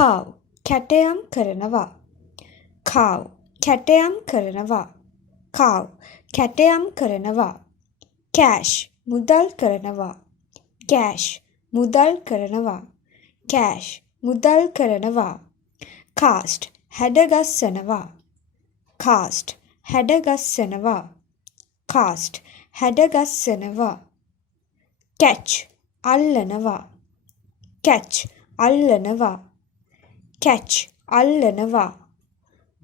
cow කැටයම් කරනවා. cow කැටයම් කරනවා. cow කැටයම් කරනවා. cash මුදල් කරනවා. cash මුදල් කරනවා. cash මුදල් කරනවා. cast හැඩගස්සනවා. cast හැඩගස්සනවා. cast හැඩගස්සනවා. catch අල්ලනවා. catch අල්ලනවා. catch අල්ලනවා.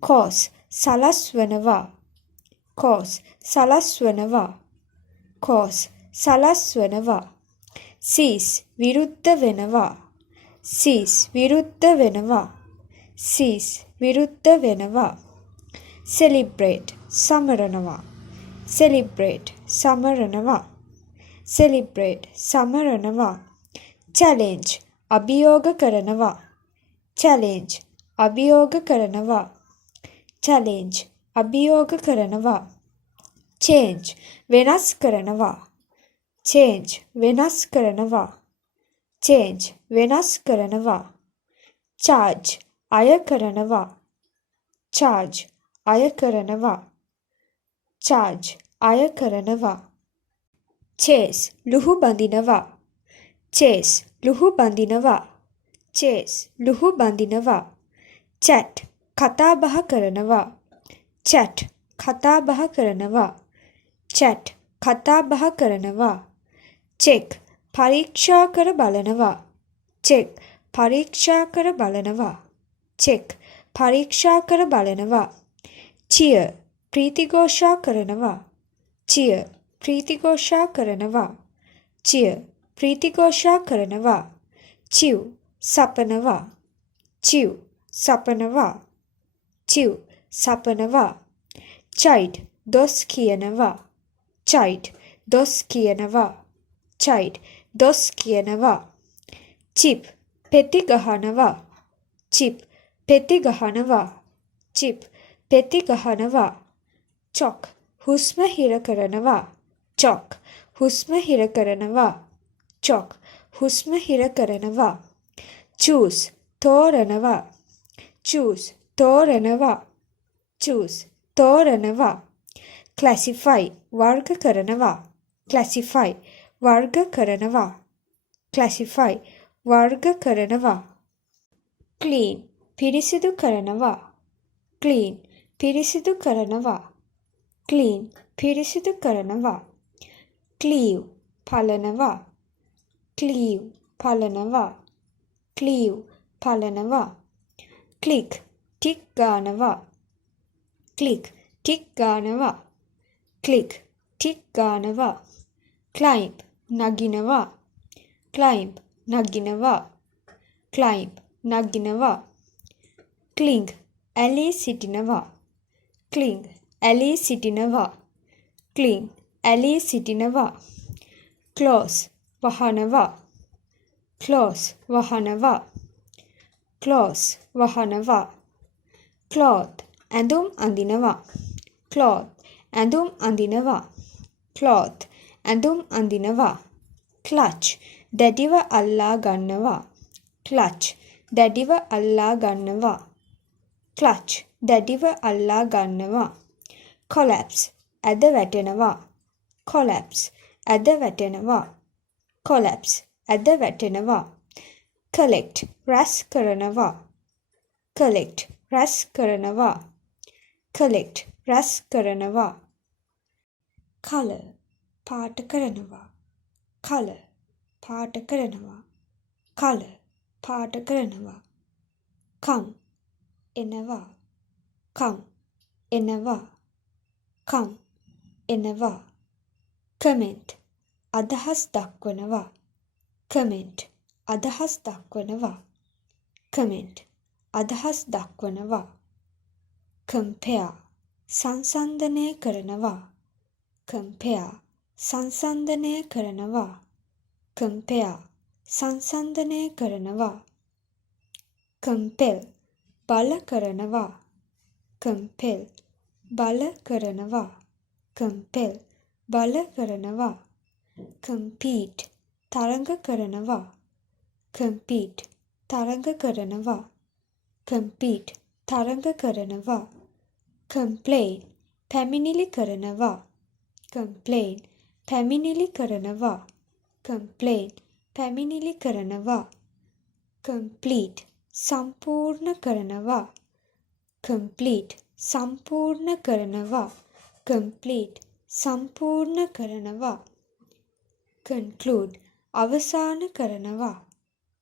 cause සලස්වනවා. cause සලස්වනවා. cause සලස්වනවා. cease විරුද්ධ වෙනවා. cease විරුද්ධ වෙනවා. cease විරුද්ධ වෙනවා. celebrate සමරනවා. celebrate සමරනවා. celebrate සමරනවා. challenge අභියෝග කරනවා. challenge අභියෝග කරනවා. challenge අභියෝග කරනවා. change වෙනස් කරනවා. change වෙනස් කරනවා. change වෙනස් කරනවා. charge අය කරනවා. charge අය කරනවා. charge අය කරනවා. chase ලුහු බඳිනවා. chase ලුහු බඳිනවා. chase ලුහු බඳිනවා. chat කතා බහ කරනවා. chat කතා බහ කරනවා. chat කතා බහ කරනවා. check පරීක්ෂා කර බලනවා. check පරීක්ෂා කර බලනවා. check පරීක්ෂා කර බලනවා. cheer ප්‍රීතිඝෝෂා කරනවා. cheer ප්‍රීතිඝෝෂා කරනවා. cheer ප්‍රීතිඝෝෂා කරනවා. chew සපනවා. chew සපනවා. chew සපනවා. chide දොස් කියනවා. chide දොස් කියනවා. chide දොස් කියනවා. chip පෙති ගහනවා. chip පෙති ගහනවා. chip පෙති ගහනවා. chock හුස්ම හිර කරනවා. chock හුස්ම හිර කරනවා. chock හුස්ම හිර කරනවා. choose තෝරනවා. choose තෝරනවා. choose තෝරනවා. classify වර්ග කරනවා. classify වර්ග කරනවා. classify වර්ග කරනවා. clean පිරිසිදු කරනවා. clean පිරිසිදු කරනවා. clean පිරිසිදු කරනවා. cleave පලනවා. cleave පලනවා. cleave පලනවා. click ටික් ගානවා. click ටික් ගානවා. click ටික් ගානවා. climb නගිනවා. climb නගිනවා. climb නගිනවා. cling ඇලී සිටිනවා. cling ඇලී සිටිනවා. cling ඇලී සිටිනවා. close වහනවා. close වහනවා. close වහනවා. cloth ඇඳුම් අඳිනවා. cloth ඇඳුම් අඳිනවා. cloth ඇඳුම් අඳිනවා. clutch දැඩිව අල්ලා ගන්නවා. clutch දැඩිව අල්ලා ගන්නවා. clutch දැඩිව අල්ලා ගන්නවා. collapse ඇද වැටෙනවා. collapse ඇද වැටෙනවා. collapse ඇද වැටෙනවා. collect රැස් කරනවා. collect රැස් කරනවා. collect රැස් කරනවා. color පාට කරනවා. color පාට කරනවා. color පාට කරනවා. come එනවා. come එනවා. come එනවා. comment අදහස් දක්වනවා. comment අදහස් දක්වනවා. comment අදහස් දක්වනවා. compare සංසන්දනය කරනවා. compare සංසන්දනය කරනවා. compare සංසන්දනය කරනවා. compel බල කරනවා. compel බල කරනවා. compel බල කරනවා. compete තරඟ කරනවා. compete තරඟ කරනවා. compete තරඟ කරනවා. complain පැමිණිලි කරනවා. complain පැමිණිලි කරනවා. complain පැමිණිලි කරනවා. complete සම්පූර්ණ කරනවා. complete සම්පූර්ණ කරනවා. complete සම්පූර්ණ කරනවා. conclude අවසාන කරනවා.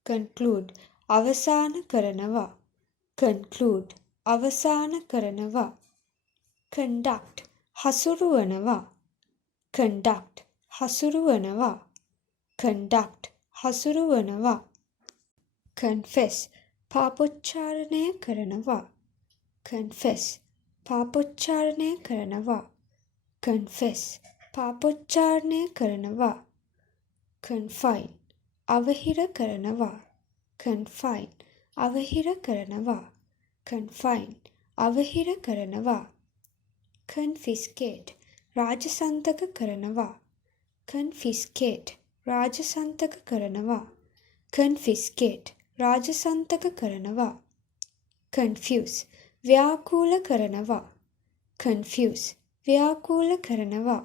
conclude අවසාන කරනවා. conclude අවසාන කරනවා. conduct හසුරුවනවා. conduct හසුරුවනවා. conduct හසුරුවනවා. confess පාපොච්චාරණය කරනවා. confess පාපොච්චාරණය කරනවා. confess පාපොච්චාරණය කරනවා. confine අවහිර කරනවා. confine අවහිර කරනවා. confine අවහිර කරනවා. confiscate රාජසන්තක කරනවා. confiscate රාජසන්තක කරනවා. confiscate රාජසන්තක කරනවා. confuse ව්‍යාකූල කරනවා. confuse ව්‍යාකූල කරනවා.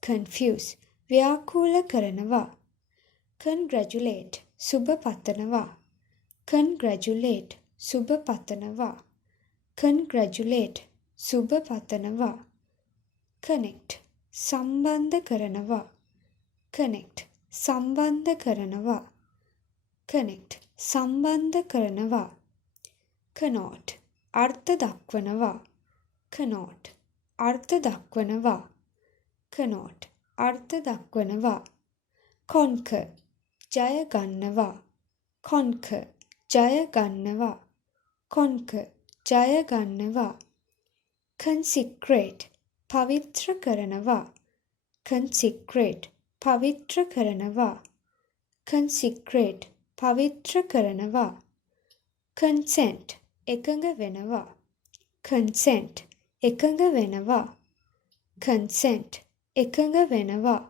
confuse ව්‍යාකූල කරනවා. congratulate සුබ පතනවා. congratulate සුබ පතනවා. congratulate සුබ පතනවා. connect සම්බන්ධ කරනවා. connect සම්බන්ධ කරනවා. connect සම්බන්ධ කරනවා. connote අර්ථ දක්වනවා. connote අර්ථ දක්වනවා. connote අර්ථ දක්වනවා. conquer ජය ගන්නවා. conquer ජය ගන්නවා. conquer ජය ගන්නවා. consecrate පවිත්‍ර කරනවා. consecrate පවිත්‍ර කරනවා. consecrate පවිත්‍ර කරනවා. consent එකඟ වෙනවා. consent එකඟ වෙනවා. consent එකඟ වෙනවා.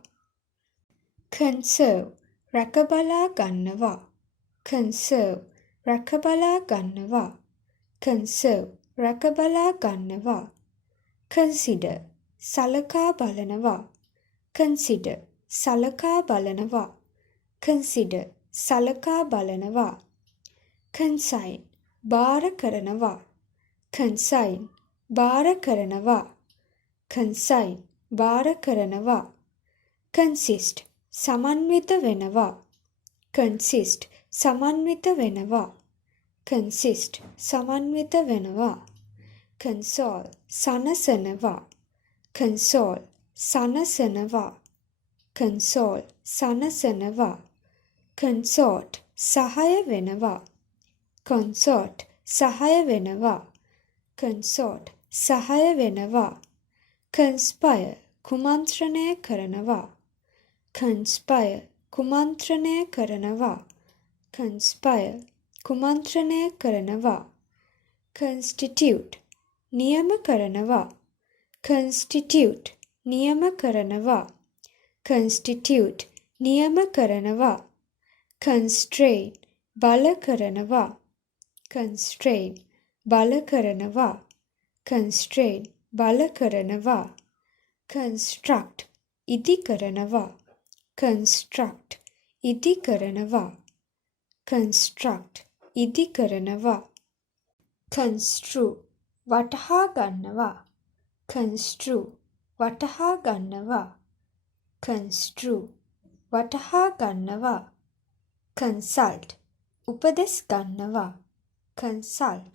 conserve රැකබලා ගන්නවා. conserve රැකබලා ගන්නවා. conserve රැකබලා ගන්නවා. consider සලකා බලනවා. consider සලකා බලනවා. consider සලකා බලනවා. consign බාර කරනවා. consign බාර කරනවා. consign බාර කරනවා. consist සමන්විත වෙනවා. consist සමන්විත වෙනවා. consist සමන්විත වෙනවා. console සනසනවා. console සනසනවා. console සනසනවා. consort සහාය වෙනවා. consort සහාය වෙනවා. consort සහාය වෙනවා. conspire කුමන්ත්‍රණය කරනවා. conspire කුමන්ත්‍රණය කරනවා. conspire කුමන්ත්‍රණය කරනවා. constitute නියම කරනවා. constitute නියම කරනවා. constitute නියම කරනවා. constrain බල කරනවා. constrain බල කරනවා. constrain බල කරනවා. construct ඉදි කරනවා. construct ඉදි කරනවා. construct ඉදි කරනවා. construe වටහා ගන්නවා. construe වටහා ගන්නවා. construe වටහා ගන්නවා. consult උපදෙස් ගන්නවා. consult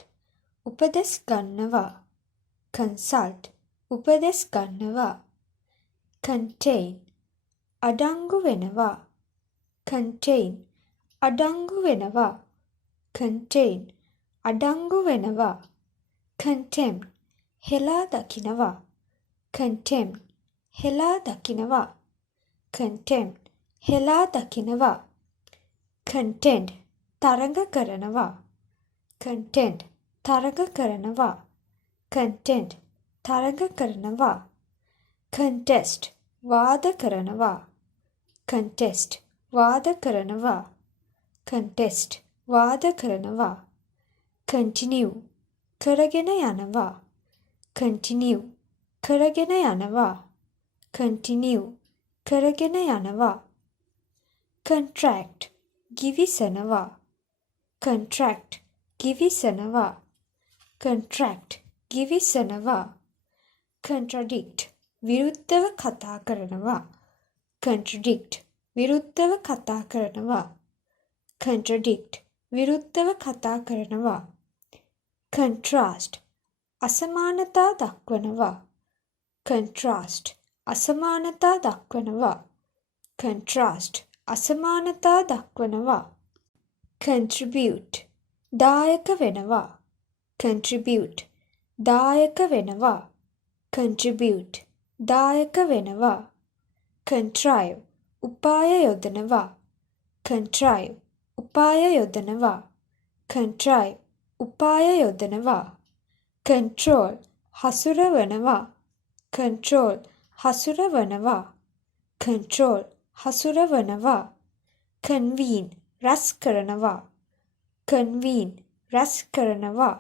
උපදෙස් ගන්නවා. consult උපදෙස් ගන්නවා. contain අඩංගු වෙනවා. contain අඩංගු වෙනවා. contain අඩංගු වෙනවා. contempt හෙලා දකිනවා. contempt හෙලා දකිනවා. contempt හෙලා දකිනවා. content තරඟ කරනවා. content තරඟ කරනවා. content තරඟ කරනවා. contest වාද කරනවා. contest වාද කරනවා. contest වාද කරනවා. continue කරගෙන යනවා continue කරගෙන යනවා continue කරගෙන යනවා contract givisනවා contract givisනවා contract givisනවා contradict විරුද්ධව කතා කරනවා contradict විරුද්ධව කතා කරනවා contradict විරුද්ධව කතා කරනවා contrast අසමානතා දක්වනවා contrast අසමානතා දක්වනවා contrast අසමානතා දක්වනවා contribute දායක වෙනවා contribute දායක වෙනවා contribute දායක වෙනවා contrive උපාය යොදනවා contrive උපාය යොදනවා contrive උපාය යොදනවා control හසුරවනවා control හසුරවනවා control හසුරවනවා convene රැස් කරනවා convene රැස් කරනවා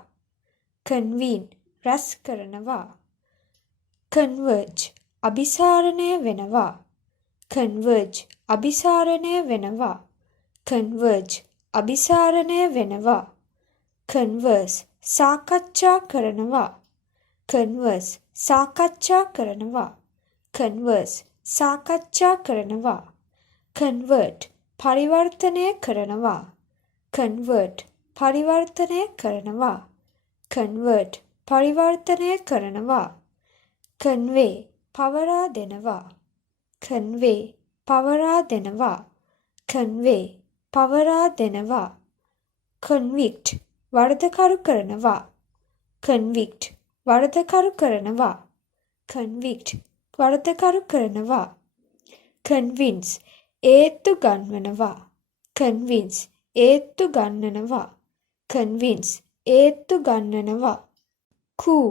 convene රැස් කරනවා converge අபிසාරණය වෙනවා converge අபிසාරණය වෙනවා converge අபிසාරණය වෙනවා converse සාකච්ඡා කරනවා converse සාකච්ඡා කරනවා converse සාකච්ඡා කරනවා convert පරිවර්තනය කරනවා convert පරිවර්තනය කරනවා convert පරිවර්තනය කරනවා convey පවරා දෙනවා convey පවරා දෙනවා convey පවරා දෙනවා convict වරදකරු කරනවා convict වරදකරු කරනවා convict වරදකරු කරනවා convince ඒත්තු ගන්වනවා convince ඒත්තු ගන්නනවා convince ඒත්තු ගන්නනවා කූ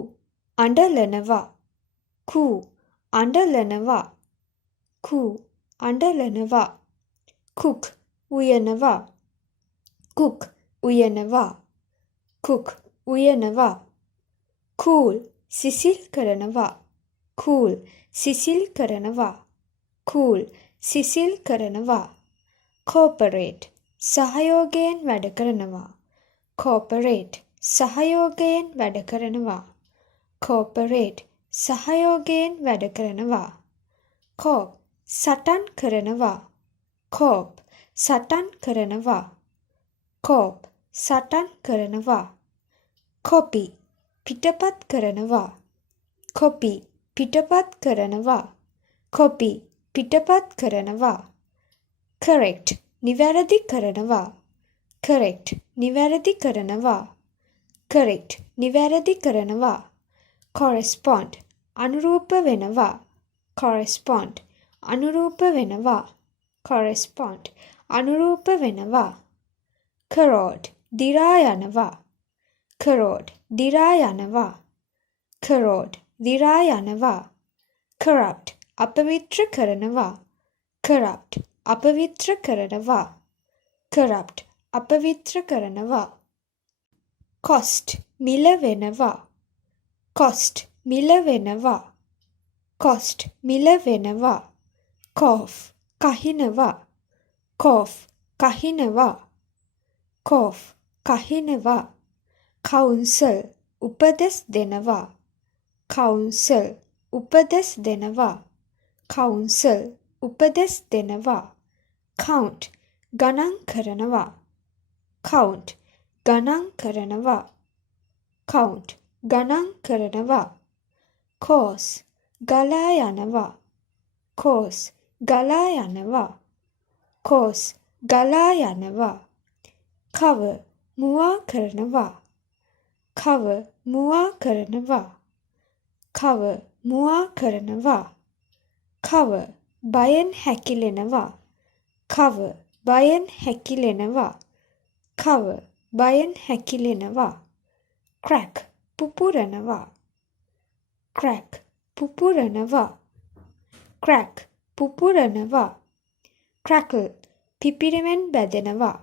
අඬලනවා කූ අඬලනවා කූ අඬලනවා cook උයනවා cook උයනවා cook උයනවා cool සිසිල් කරනවා cool සිසිල් කරනවා cool සිසිල් කරනවා cooperate සහයෝගයෙන් වැඩ කරනවා cooperate සහයෝගයෙන් වැඩ කරනවා cooperate සහයෝගයෙන් වැඩ කරනවා cope සටන් කරනවා cope සටන් කරනවා cope සටන් කරනවා copy පිටපත් කරනවා copy පිටපත් කරනවා copy පිටපත් කරනවා correct නිවැරදි කරනවා correct නිවැරදි කරනවා correct නිවැරදි කරනවා correspond අනුරූප වෙනවා correspond අනුරූප වෙනවා correspond අනුරූප වෙනවා corrode දිරා යනවා corrode දිරා යනවා corrode දිරා යනවා corrupt අපවිත්‍ර කරනවා corrupt අපවිත්‍ර කරනවා corrupt අපවිත්‍ර කරනවා cost මිල වෙනවා cost මිල වෙනවා cost මිල වෙනවා cough කහිනවා cough කහිනවා cough කහිනවා counsel උපදෙස් දෙනවා counsel උපදෙස් දෙනවා counsel උපදෙස් දෙනවා count ගණන් කරනවා count ගණන් කරනවා count ගණන් කරනවා course ගලා යනවා course ගලා යනවා course ගලා යනවා cover මුවා කරනවා cover මුවා කරනවා cover මුවා කරනවා cover බයෙන් හැකිලෙනවා cover බයෙන් හැකිලෙනවා cover බයෙන් හැකිලෙනවා crack පුපුරනවා crack පුපුරනවා crack පුපුරනවා crackle පිපිරිමෙන් බැදෙනවා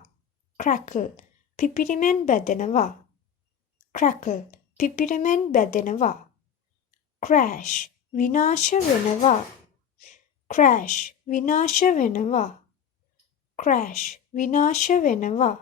crackle පිපිරිමෙන් බැදෙනවා crackle පිපිරෙමින් බැදෙනවා. crash විනාශ වෙනවා. crash විනාශ වෙනවා. crash විනාශ වෙනවා.